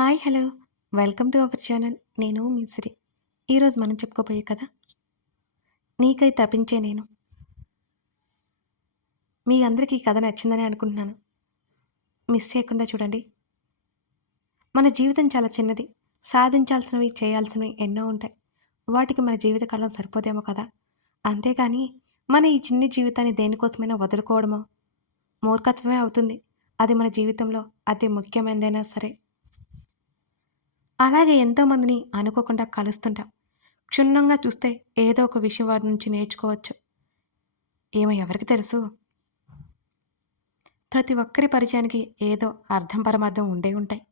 Hi hello welcome to our channel. నేను మీ సిరి. ఈరోజు మనం చెప్పుకోబోయే కథ నీకై తపించే నేను. మీ అందరికీ ఈ కథ నచ్చిందని అనుకుంటున్నాను. మిస్ చేయకుండా చూడండి. మన జీవితం చాలా చిన్నది. సాధించాల్సినవి చేయాల్సినవి ఎన్నో ఉంటాయి. వాటికి మన జీవితకాలం సరిపోదేమో కదా. అంతేగాని మన ఈ చిన్ని జీవితాన్ని దేనికోసమైనా వదులుకోవడమో మూర్ఖత్వమే అవుతుంది. అది మన జీవితంలో అతి ముఖ్యమైనదైనా సరే. అలాగే ఎంతోమందిని అనుకోకుండా కలుస్తుంటాం. క్షుణ్ణంగా చూస్తే ఏదో ఒక విషయం వారి నుంచి నేర్చుకోవచ్చు. ఏమో ఎవరికి తెలుసు? ప్రతి ఒక్కరి పరిచయానికి ఏదో అర్థం పరమార్థం ఉండే ఉంటాయి.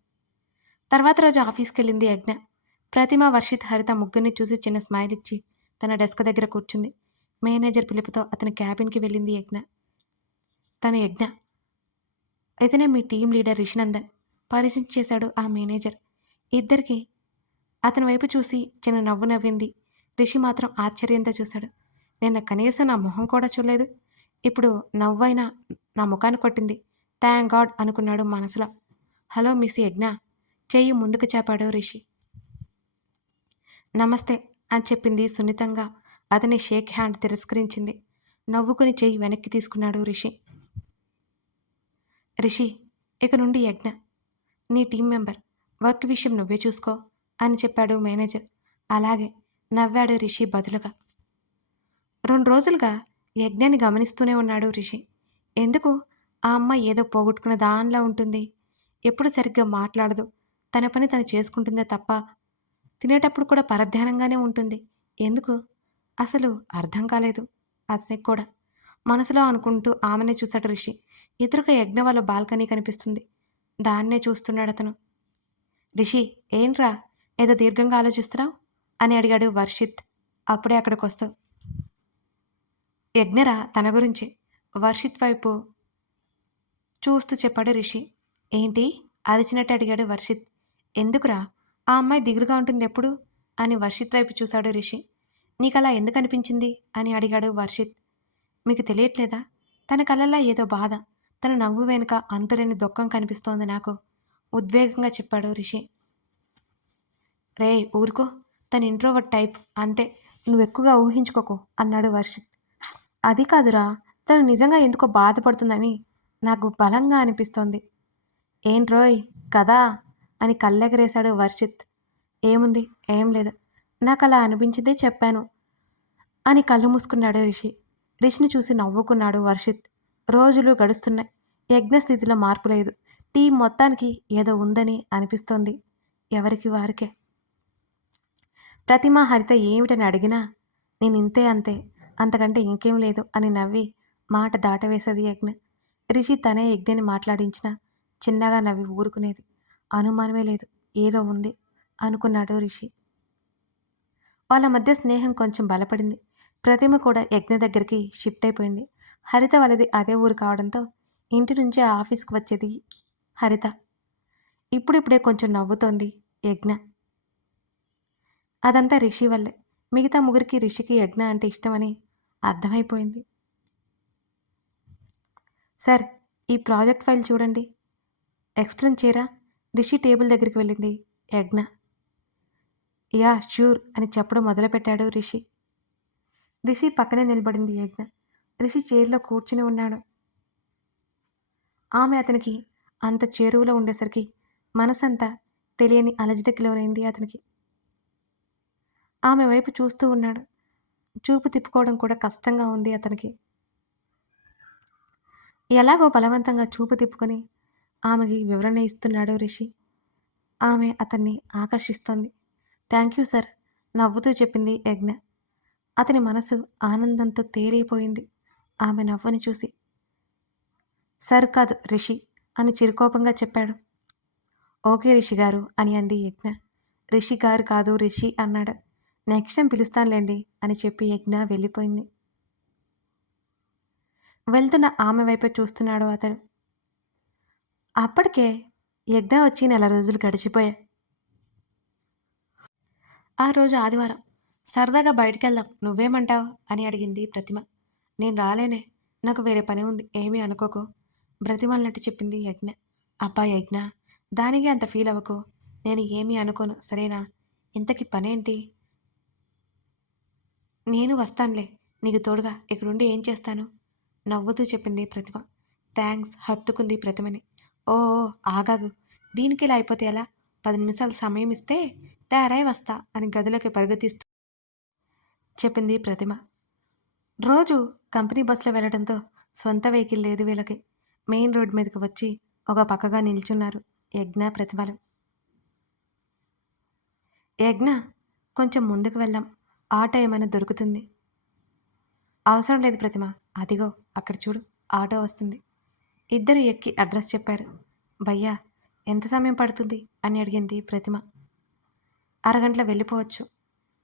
తర్వాత రోజు ఆఫీస్‌కెళ్ళింది యజ్ఞ. ప్రతిమ, వర్షిత్, హరిత ముగ్గురిని చూసి చిన్న స్మైల్ ఇచ్చి తన డెస్క్ దగ్గర కూర్చుంది. మేనేజర్ పిలుపుతో అతని క్యాబిన్‌కి వెళ్ళింది యజ్ఞ. తను యజ్ఞ. ఇతనే మీ టీమ్ లీడర్ రిషినందన్. పరిచయం చేశాడు ఆ మేనేజర్. ఇద్దరికీ అతని వైపు చూసి చిన్న నవ్వు నవ్వింది. రిషి మాత్రం ఆశ్చర్యంతో చూశాడు. నిన్న కనీసం నా మొహం కూడా చూడలేదు. ఇప్పుడు నవ్వైనా నా ముఖాన్ని కొట్టింది. థాంక్ గాడ్ అనుకున్నాడు మనసులో. హలో మిస్ యజ్ఞ. చెయ్యి ముందుకు చాపాడు రిషి. నమస్తే అని చెప్పింది సున్నితంగా. అతని షేక్ హ్యాండ్ తిరస్కరించింది. నవ్వుకుని చెయ్యి వెనక్కి తీసుకున్నాడు రిషి. రిషి, ఇక నుండి యజ్ఞ నీ టీం మెంబర్. వర్క్ విషయం నువ్వే చూసుకో అని చెప్పాడు మేనేజర్. అలాగే నవ్వాడు రిషి బదులుగా. 2 రోజులుగా యజ్ఞాన్ని గమనిస్తూనే ఉన్నాడు రిషి. ఎందుకు ఆ అమ్మాయి ఏదో పోగొట్టుకున్న దానిలా ఉంటుంది. ఎప్పుడు సరిగ్గా మాట్లాడదు. తన పని తను చేసుకుంటుందే తప్ప తినేటప్పుడు కూడా పరధ్యానంగానే ఉంటుంది. ఎందుకు? అసలు అర్థం కాలేదు అతనికి కూడా. మనసులో అనుకుంటూ ఆమెనే చూశాడు రిషి. ఎదురుగా యజ్ఞ వాళ్ళ బాల్కనీ కనిపిస్తుంది. దాన్నే చూస్తున్నాడతను. రిషి, ఏంట్రా ఏదో దీర్ఘంగా ఆలోచిస్తున్నావు అని అడిగాడు వర్షిత్ అప్పుడే అక్కడికొస్తూ. యజ్ఞరా తన గురించి వర్షిత్ వైపు చూస్తూ చెప్పాడు రిషి. ఏంటి అరిచినట్టు అడిగాడు వర్షిత్. ఎందుకురా ఆ అమ్మాయి దిగులుగా ఉంటుంది ఎప్పుడు అని వర్షిత్ వైపు చూశాడు రిషి. నీకలా ఎందుకు అనిపించింది అని అడిగాడు వర్షిత్. మీకు తెలియట్లేదా? తన కళ్ళల్లో ఏదో బాధ. తన నవ్వు వెనుక అంతులేని దుఃఖం కనిపిస్తోంది నాకు ఉద్వేగంగా చెప్పాడు రిషి. రేయ్ ఊరుకో, తన ఇంట్రోవర్ట్ టైప్ అంతే, నువ్వెక్కువగా ఊహించుకోకు అన్నాడు వర్షిత్. అది కాదురా, తను నిజంగా ఎందుకో బాధపడుతుందని నాకు బలంగా అనిపిస్తోంది. ఏంట్రోయ్ కదా అని కళ్ళెగరేశాడు వర్షిత్. ఏముంది, ఏం లేదు, నాకు అలా అనిపించిందే చెప్పాను అని కళ్ళు మూసుకున్నాడు రిషి. రిషిని చూసి నవ్వుకున్నాడు వర్షిత్. రోజులు గడుస్తున్నాయి. యజ్ఞస్థితిలో మార్పు లేదు. టీం మొత్తానికి ఏదో ఉందని అనిపిస్తోంది ఎవరికి వారికే. ప్రతిమ, హరిత ఏమిటని అడిగినా నేను ఇంతే అంతే, అంతకంటే ఇంకేం లేదు అని నవ్వి మాట దాటవేసేది యజ్ఞ. రిషి తనే యజ్ఞని మాట్లాడించినా చిన్నగా నవ్వి ఊరుకునేది. అనుమానమే లేదు, ఏదో ఉంది అనుకున్నాడు రిషి. వాళ్ళ మధ్య స్నేహం కొంచెం బలపడింది. ప్రతిమ కూడా యజ్ఞ దగ్గరికి షిఫ్ట్ అయిపోయింది. హరిత వాళ్ళది అదే ఊరు కావడంతో ఇంటి నుంచే ఆఫీస్కి వచ్చేది హరిత. ఇప్పుడిప్పుడే కొంచెం నవ్వుతోంది యజ్ఞ. అదంతా రిషి వల్లే. మిగతా ముగ్గురికి రిషికి యజ్ఞ అంటే ఇష్టమని అర్థమైపోయింది. సార్, ఈ ప్రాజెక్ట్ ఫైల్ చూడండి, ఎక్స్ప్లెయిన్ చేయరా రిషి టేబుల్ దగ్గరికి వెళ్ళింది యజ్ఞ. యా ష్యూర్ అని చెప్పడం మొదలుపెట్టాడు రిషి. రిషి పక్కనే నిలబడింది యజ్ఞ. రిషి చైర్లో కూర్చుని ఉన్నాడు. ఆమె అతనికి అంత చేరువలో ఉండేసరికి మనసంతా తెలియని అలజడికి లోనైంది అతనికి. ఆమె వైపు చూస్తూ ఉన్నాడు. చూపు తిప్పుకోవడం కూడా కష్టంగా ఉంది అతనికి. ఎలాగో బలవంతంగా చూపు తిప్పుకొని ఆమెకి వివరణ ఇస్తున్నాడు రిషి. ఆమె అతన్ని ఆకర్షిస్తోంది. థ్యాంక్ యూ సార్ నవ్వుతూ చెప్పింది యజ్ఞ. అతని మనసు ఆనందంతో తేలిపోయింది ఆమె నవ్వుని చూసి. సర్ కాదు రిషి అని చిరుకోపంగా చెప్పాడు. ఓకే రిషి గారు అని అంది యజ్ఞ. రిషి గారు కాదు రిషి అన్నాడు. నెక్స్ట్ టైం పిలుస్తానులేండి అని చెప్పి యజ్ఞ వెళ్ళిపోయింది. వెళ్తున్న ఆమె వైపే చూస్తున్నాడు అతను. అప్పటికే యజ్ఞ వచ్చి 4 రోజులు గడిచిపోయాయి. ఆ రోజు ఆదివారం. సరదాగా బయటికెళ్దాం, నువ్వేమంటావు అని అడిగింది ప్రతిమ. నేను రాలేనే, నాకు వేరే పని ఉంది, ఏమీ అనుకోకు బ్రతిమాలినట్టు చెప్పింది యజ్ఞ. అబ్బా యజ్ఞ, దానికి అంత ఫీల్ అవ్వకు, నేను ఏమీ అనుకోను సరేనా? ఇంతకీ పనేంటి? నేను వస్తానులే నీకు తోడుగా. ఇక్కడుండి ఏం చేస్తాను? నవ్వుతూ చెప్పింది ప్రతిమ. థ్యాంక్స్ హత్తుకుంది ప్రతిమని. ఓ ఓ, ఆగాగు. దీనికిలా అయిపోతే ఎలా? 10 నిమిషాలు సమయం ఇస్తే తయారై వస్తా అని గదిలోకి పరుగుతీస్తూ చెప్పింది ప్రతిమ. రోజు కంపెనీ బస్సులో వెళ్ళడంతో సొంత వెహికల్ లేదు వీళ్ళకి. మెయిన్ రోడ్ మీదకి వచ్చి ఒక పక్కగా నిల్చున్నారు యజ్ఞ ప్రతిమలు. యజ్ఞ, కొంచెం ముందుకు వెళ్దాం. ఆటో ఏమైనా దొరుకుతుంది. అవసరం లేదు ప్రతిమ. అదిగో అక్కడ చూడు, ఆటో వస్తుంది. ఇద్దరు ఎక్కి అడ్రస్ చెప్పారు. భయ్యా, ఎంత సమయం పడుతుంది అని అడిగింది ప్రతిమ. అరగంటలో వెళ్ళిపోవచ్చు.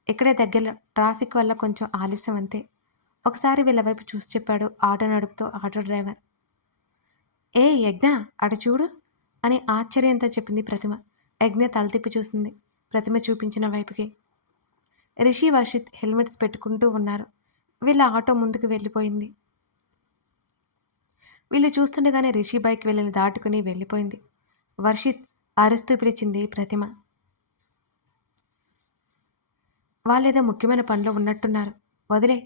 ఇక్కడే దగ్గరలో, ట్రాఫిక్ వల్ల కొంచెం ఆలస్యం అంతే. ఒకసారి వీళ్ళ వైపు చూసి చెప్పాడు ఆటో నడుపుతూ ఆటో డ్రైవర్. ఏ యజ్ఞ, అటు చూడు అని ఆశ్చర్యంతో చెప్పింది ప్రతిమ. యజ్ఞ తల తిప్పి చూసింది ప్రతిమ చూపించిన వైపుకి. రిషి వర్షిత్ హెల్మెట్స్ పెట్టుకుంటూ ఉన్నారు. వీళ్ళ ఆటో ముందుకు వెళ్ళిపోయింది. వీళ్ళు చూస్తుండగానే రిషి బైక్ వీళ్ళని దాటుకుని వెళ్ళిపోయింది. వర్షిత్ అరుస్తూ పిలిచింది ప్రతిమ. వాళ్ళేదో ముఖ్యమైన పనిలో ఉన్నట్టున్నారు. వదిలే,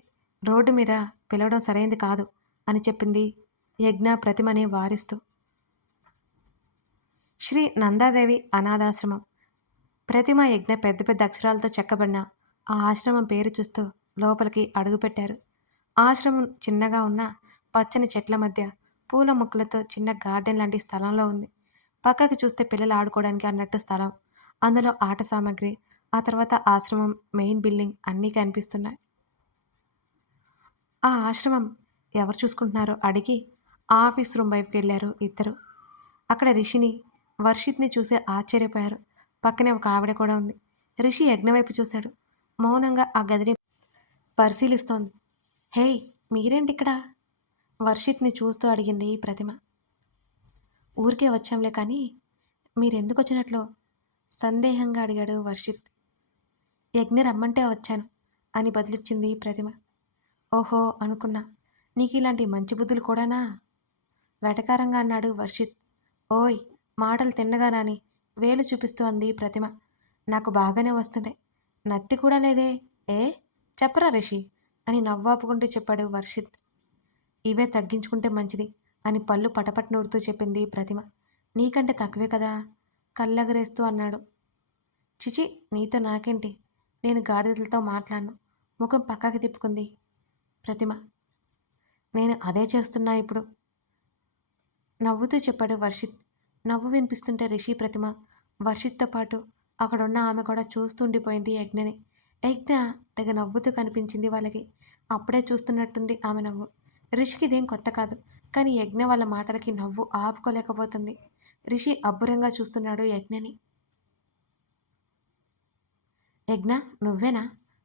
రోడ్డు మీద పిలవడం సరైంది కాదు అని చెప్పింది యజ్ఞ ప్రతిమని వారిస్తూ. శ్రీ నందాదేవి అనాథాశ్రమం. ప్రతిమ యజ్ఞ పెద్ద పెద్ద అక్షరాలతో చెక్కబడిన ఆ ఆశ్రమం పేరు చూస్తూ లోపలికి అడుగుపెట్టారు. ఆశ్రమం చిన్నగా ఉన్న పచ్చని చెట్ల మధ్య పూల మొక్కలతో చిన్న గార్డెన్ లాంటి స్థలంలో ఉంది. పక్కకి చూస్తే పిల్లలు ఆడుకోవడానికి అన్నట్టు స్థలం. అందులో ఆట సామాగ్రి, ఆ తర్వాత ఆశ్రమం మెయిన్ బిల్డింగ్ అన్నీ కనిపిస్తున్నాయి. ఆ ఆశ్రమం ఎవరు చూసుకుంటున్నారో అడిగి ఆఫీస్ రూమ్ వైపుకి వెళ్ళారు ఇద్దరు. అక్కడ రిషిని, వర్షిత్ని చూసి ఆశ్చర్యపోయారు. పక్కనే ఒక ఆవిడ కూడా ఉంది. రిషి యజ్ఞ వైపు చూశాడు. మౌనంగా ఆ గదిని పరిశీలిస్తోంది. హేయ్, మీరేంటి ఇక్కడ? వర్షిత్ని చూస్తూ అడిగింది ప్రతిమ. ఊరికే వచ్చాంలే కానీ మీరెందుకు వచ్చినట్లు సందేహంగా అడిగాడు వర్షిత్. యజ్ఞ రమ్మంటే వచ్చాను అని బదిలిచ్చింది ప్రతిమ. ఓహో అనుకున్నా, నీకు ఇలాంటి మంచి బుద్ధులు కూడానా? వెటకారంగా అన్నాడు వర్షిత్. ఓయ్, మాటలు తిన్నగా రాని వేలు చూపిస్తూ అంది ప్రతిమ. నాకు బాగానే వస్తున్నాయి. నత్తి కూడా లేదే. ఏ చెప్పరా రిషి అని నవ్వాపుకుంటూ చెప్పాడు వర్షిత్. ఇవే తగ్గించుకుంటే మంచిది అని పళ్ళు పటపట్ నూరుతూ చెప్పింది ప్రతిమ. నీకంటే తక్కువే కదా కళ్ళెగరేస్తూ అన్నాడు. చిచి, నీతో నాకేంటి? నేను గాడిదలతో మాట్లాడను. ముఖం పక్కకి తిప్పుకుంది ప్రతిమ. నేను అదే చేస్తున్నా ఇప్పుడు నవ్వుతూ చెప్పాడు వర్షిత్. నవ్వు వినిపిస్తుంటే రిషి, ప్రతిమ, వర్షిత్తో పాటు అక్కడున్న ఆమె కూడా చూస్తూ ఉండిపోయింది యజ్ఞని. యజ్ఞ తెగ నవ్వుతూ కనిపించింది వాళ్ళకి. అప్పుడే చూస్తున్నట్టుంది ఆమె నవ్వు. రిషికి ఇదేం కొత్త కాదు, కానీ యజ్ఞ వాళ్ళ మాటలకి నవ్వు ఆపుకోలేకపోతుంది. రిషి అబ్బురంగా చూస్తున్నాడు యజ్ఞని. యజ్ఞ, నువ్వేనా?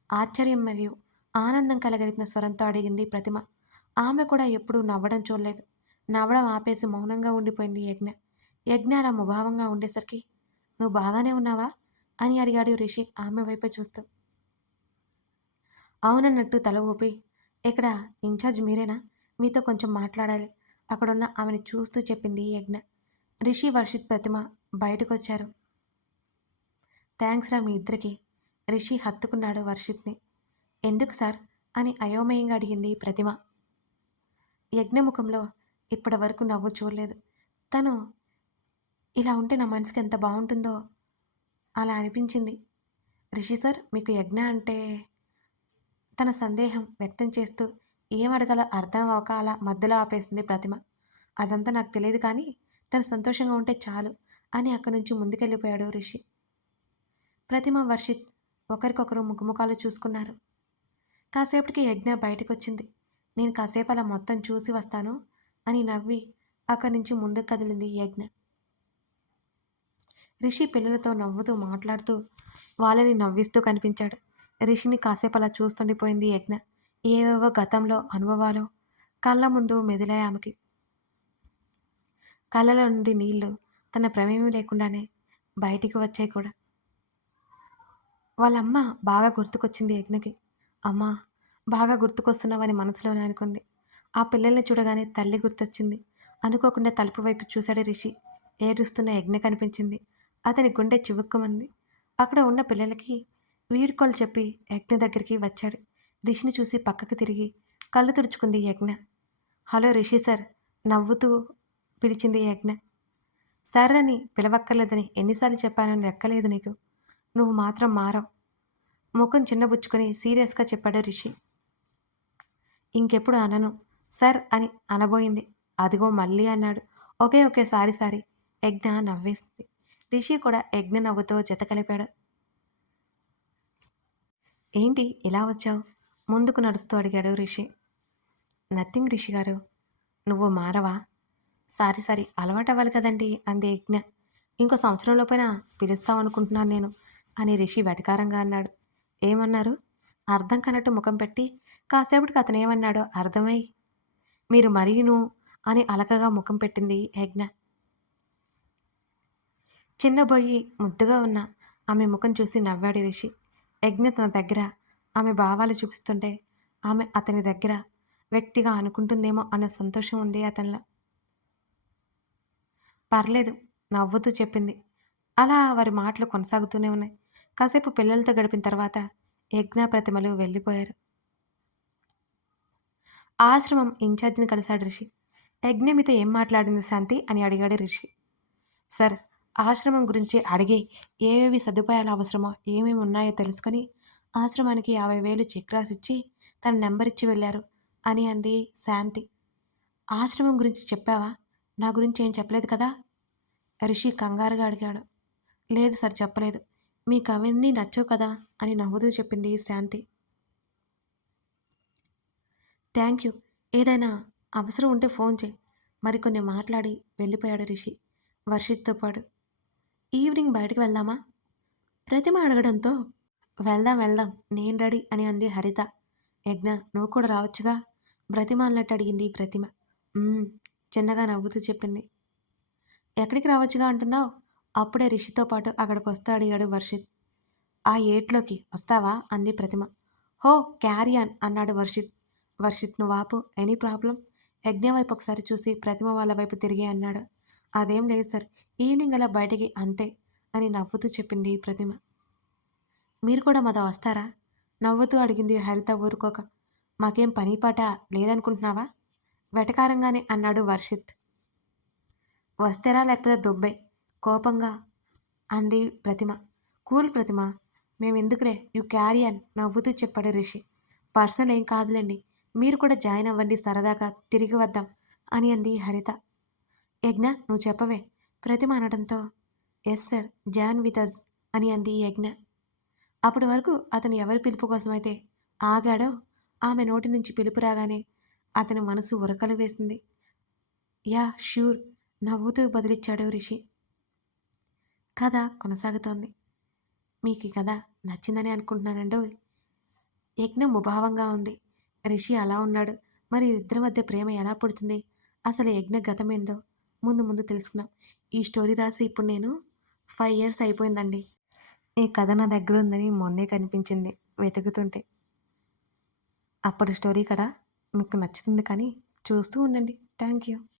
ఆశ్చర్యం మరియు ఆనందం కలగలిపిన స్వరంతో అడిగింది ప్రతిమ. ఆమె కూడా ఎప్పుడూ నవ్వడం చూడలేదు. నవ్వడం ఆపేసి మౌనంగా ఉండిపోయింది యజ్ఞ. యజ్ఞ అలా ముభావంగా ఉండేసరికి, నువ్వు బాగానే ఉన్నావా అని అడిగాడు రిషి ఆమె వైపే చూస్తూ. అవునన్నట్టు తల ఊపి, ఇక్కడ ఇన్ఛార్జ్ మీరేనా? మీతో కొంచెం మాట్లాడాలి అక్కడున్న ఆమెను చూస్తూ చెప్పింది యజ్ఞ. రిషి, వర్షిత్, ప్రతిమ బయటకొచ్చారు. థ్యాంక్స్ రా మీ ఇద్దరికి. రిషి హత్తుకున్నాడు వర్షిత్ని. ఎందుకు సార్ అని అయోమయంగా అడిగింది ప్రతిమ. యజ్ఞముఖంలో ఇప్పటి వరకు నవ్వు చూడలేదు. తను ఇలా ఉంటే నా మనసుకి ఎంత బాగుంటుందో అలా అనిపించింది. రిషి సార్, మీకు యజ్ఞ అంటే తన సందేహం వ్యక్తం చేస్తూ ఏం అడగాలో అర్థం అవ్వక అలా మధ్యలో ఆపేసింది ప్రతిమ. అదంతా నాకు తెలియదు కానీ తను సంతోషంగా ఉంటే చాలు అని అక్కడి నుంచి ముందుకెళ్ళిపోయాడు రిషి. ప్రతిమ, వర్షిత్ ఒకరికొకరు ముఖముఖాలు చూసుకున్నారు. కాసేపటికి యజ్ఞ బయటకొచ్చింది. నేను కాసేపు అలా మొత్తం చూసి వస్తాను అని నవ్వి అక్కడి నుంచి ముందుకు కదిలింది యజ్ఞ. రిషి పిల్లలతో నవ్వుతూ మాట్లాడుతూ వాళ్ళని నవ్విస్తూ కనిపించాడు. రిషిని కాసేపు అలా చూస్తుండిపోయింది యజ్ఞ. ఏవేవో గతంలో అనుభవాలు కళ్ళ ముందు మెదిలాయి ఆమెకి. కళ్ళలో నుండి నీళ్లు తన ప్రమేయం లేకుండానే బయటికి వచ్చాయి కూడా. వాళ్ళమ్మ బాగా గుర్తుకొచ్చింది యజ్ఞకి. అమ్మా, బాగా గుర్తుకొస్తున్నావని మనసులోనే అనుకుంది. ఆ పిల్లల్ని చూడగానే తల్లి గుర్తొచ్చింది. అనుకోకుండా తలుపు వైపు చూశాడు రిషి. ఏడుస్తున్న యజ్ఞ కనిపించింది. అతని గుండె చివుక్కుమంది. అక్కడ ఉన్న పిల్లలకి వీడ్కోలు చెప్పి యజ్ఞ దగ్గరికి వచ్చాడు. రిషిని చూసి పక్కకి తిరిగి కళ్ళు తుడుచుకుంది యజ్ఞ. హలో రిషి సార్, నవ్వుతూ పిలిచింది యజ్ఞ. సార్ అని పిలవక్కర్లేదని ఎన్నిసార్లు చెప్పానో లెక్కలేదు నీకు. నువ్వు మాత్రం మారవు. ముఖం చిన్నబుచ్చుకొని సీరియస్గా చెప్పాడు రిషి. ఇంకెప్పుడు అనను సార్ అని అనబోయింది. అదిగో మళ్ళీ అన్నాడు. Okay okay sorry sorry. యజ్ఞ నవ్వేస్తుంది. రిషి కూడా యజ్ఞ నవ్వుతో జత కలిపాడు. ఏంటి ఇలా వచ్చావు? ముందుకు నడుస్తూ అడిగాడు రిషి. నథింగ్ రిషి గారు. నువ్వు మారవా? సారీ సారీ అలవాటవ్వాలి కదండి అంది యజ్ఞ. ఇంకో సంవత్సరంలోపైనా పిలుస్తామనుకుంటున్నాను నేను అని రిషి వెటకారంగా అన్నాడు. ఏమన్నారు? అర్థం కానట్టు ముఖం పెట్టి కాసేపటికి అతను ఏమన్నాడో అర్థమై మీరు మరీను అని అలకగా ముఖం పెట్టింది యజ్ఞ. చిన్నబోయి ముద్దుగా ఉన్న ఆమె ముఖం చూసి నవ్వాడు రిషి. యజ్ఞ తన దగ్గర ఆమె భావాలు చూపిస్తుంటే ఆమె అతని దగ్గర వ్యక్తిగా అనుకుంటుందేమో అన్న సంతోషం ఉంది అతనిలో. పర్లేదు నవ్వుతూ చెప్పింది. అలా వారి మాటలు కొనసాగుతూనే ఉన్నాయి. కాసేపు పిల్లలతో గడిపిన తర్వాత యజ్ఞ ప్రతిమలు వెళ్ళిపోయారు. ఆశ్రమం ఇన్ఛార్జిని కలిశాడు రిషి. యజ్ఞ మీతో ఏం మాట్లాడింది శాంతి అని అడిగాడు రిషి. సార్, ఆశ్రమం గురించి అడిగి ఏవేవి సదుపాయాలు అవసరమో ఏమేమి ఉన్నాయో తెలుసుకొని ఆశ్రమానికి 50,000 చెక్ రాసిచ్చి తన నెంబర్ ఇచ్చి వెళ్ళారు అని అంది శాంతి. ఆశ్రమం గురించి చెప్పావా? నా గురించి ఏం చెప్పలేదు కదా? రిషి కంగారుగా అడిగాడు. లేదు సార్ చెప్పలేదు. మీకు అవన్నీ నచ్చవు కదా అని నవ్వుతూ చెప్పింది శాంతి. Thank you. ఏదైనా అవసరం ఉంటే ఫోన్ చేయి. మరికొన్ని మాట్లాడి వెళ్ళిపోయాడు రిషి వర్షిత్తో పాటు. ఈవినింగ్ బయటకు వెళ్దామా? ప్రతిమ అడగడంతో వెళ్దాం వెళ్దాం నేను రెడీ అని అంది హరిత. యజ్ఞ నువ్వు కూడా రావచ్చుగా బ్రతిమాలినట్టు అడిగింది ప్రతిమ. చిన్నగా నవ్వుతూ చెప్పింది. ఎక్కడికి రావచ్చుగా అంటున్నావు? అప్పుడే రిషితో పాటు అక్కడికి వస్తా అడిగాడు వర్షిత్. ఆ ఏట్లోకి వస్తావా అంది ప్రతిమ. హో క్యారియాన్ అన్నాడు వర్షిత్. వర్షిత్ నువ్వు ఆపు, ఎనీ ప్రాబ్లం? యజ్ఞ వైపు ఒకసారి చూసి ప్రతిమ వాళ్ళ వైపు తిరిగి అన్నాడు. అదేం లేదు సార్, ఈవినింగ్ అలా బయటికి అంతే అని నవ్వుతూ చెప్పింది ప్రతిమ. మీరు కూడా మాతో వస్తారా? నవ్వుతూ అడిగింది హరిత ఊరుకోక. మాకేం పని పాట లేదనుకుంటున్నావా? వెటకారంగానే అన్నాడు వర్షిత్. వస్తేరా లేకపోతే దుబ్బే కోపంగా అంది ప్రతిమ. కూల్ ప్రతిమ, మేమెందుకులే యు క్యారియన్ నవ్వుతూ చెప్పాడు రిషి. పర్సనల్ ఏం కాదులేండి, మీరు కూడా జాయిన్ అవ్వండి, సరదాగా తిరిగి వద్దాం అని అంది హరిత. యజ్ఞ నువ్వు చెప్పవే ప్రతిమ అనడంతో yes sir join with us అని అంది యజ్ఞ. అప్పటి వరకు అతను ఎవరి పిలుపు కోసమైతే ఆగాడో ఆమె నోటి నుంచి పిలుపు రాగానే అతని మనసు ఉరకలు వేసింది. యా ష్యూర్ నవ్వుతూ బదులిచ్చాడు రిషి. కథ కొనసాగుతోంది. మీకు ఈ కథ నచ్చిందని అనుకుంటున్నానండో. యజ్ఞ ముభావంగా ఉంది, రిషి అలా ఉన్నాడు. మరి ఇద్దరి మధ్య ప్రేమ ఎలా పుడుతుంది? అసలు యజ్ఞ గతమేందో ముందు ముందు తెలుసుకున్నాం. ఈ స్టోరీ రాసి ఇప్పుడు నేను 5 years అయిపోయిందండి. ఈ కథ నా దగ్గర ఉందని మొన్నే కనిపించింది వెతుకుతుంటే. అప్పటి స్టోరీ కదా మీకు నచ్చుతుంది కానీ చూస్తూ ఉండండి. Thank you.